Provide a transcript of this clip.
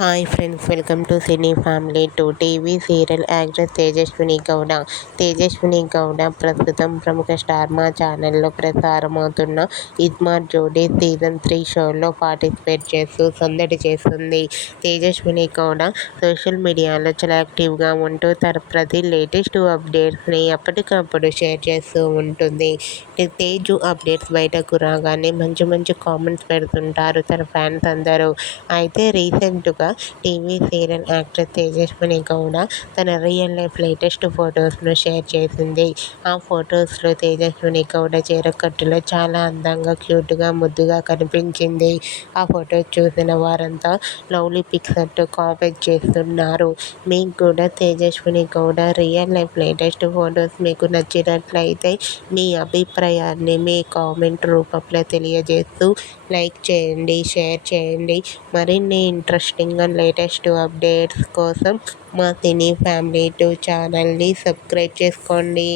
Hi friends, welcome to cine family two. TV serial actress Tejaswini Gowda. Tejaswini Gowda ప్రస్తుతం ప్రముఖ star మా ఛానల్లో ప్రసారమవుతున్న ఇస్మార్ట్ జోడీ సీజన్ 3 షోలో పార్టిసిపేట్ చేస్తూ సందడి చేస్తుంది. తేజస్విని గౌడ సోషల్ మీడియాలో చాలా యాక్టివ్గా ఉంటూ తన ప్రతి లేటెస్ట్ అప్డేట్స్ని ఎప్పటికప్పుడు షేర్ చేస్తూ ఉంటుంది. తేజు అప్డేట్స్ బయటకు రాగానే మంచి మంచి కామెంట్స్ పెడుతుంటారు తన ఫ్యాన్స్ అందరూ. అయితే రీసెంట్గా TV serial actress Tejaswini Gowda తన రియల్ లైఫ్ లేటెస్ట్ ఫొటోస్ను షేర్ చేసింది. ఆ ఫొటోస్లో తేజస్విని గౌడ చీరకట్టులో చాలా అందంగా, క్యూట్గా, ముద్దుగా కనిపించింది. ఆ ఫొటోస్ చూసిన వారంతా లవ్లీ పిక్స్ అంటూ కామెంట్ చేస్తున్నారు. మీకు కూడా Tejaswini Gowda real life latest photos మీకు నచ్చినట్లయితే మీ అభిప్రాయాన్ని మీ కామెంట్ రూపంలో తెలియజేస్తూ లైక్ చేయండి, షేర్ చేయండి. మరిన్ని ఇంట్రెస్టింగ్ అండ్ లేటెస్ట్ అప్డేట్స్ కోసం మా సినీ ఫ్యామిలీ 2 ఛానల్ని సబ్స్క్రైబ్ చేసుకోండి.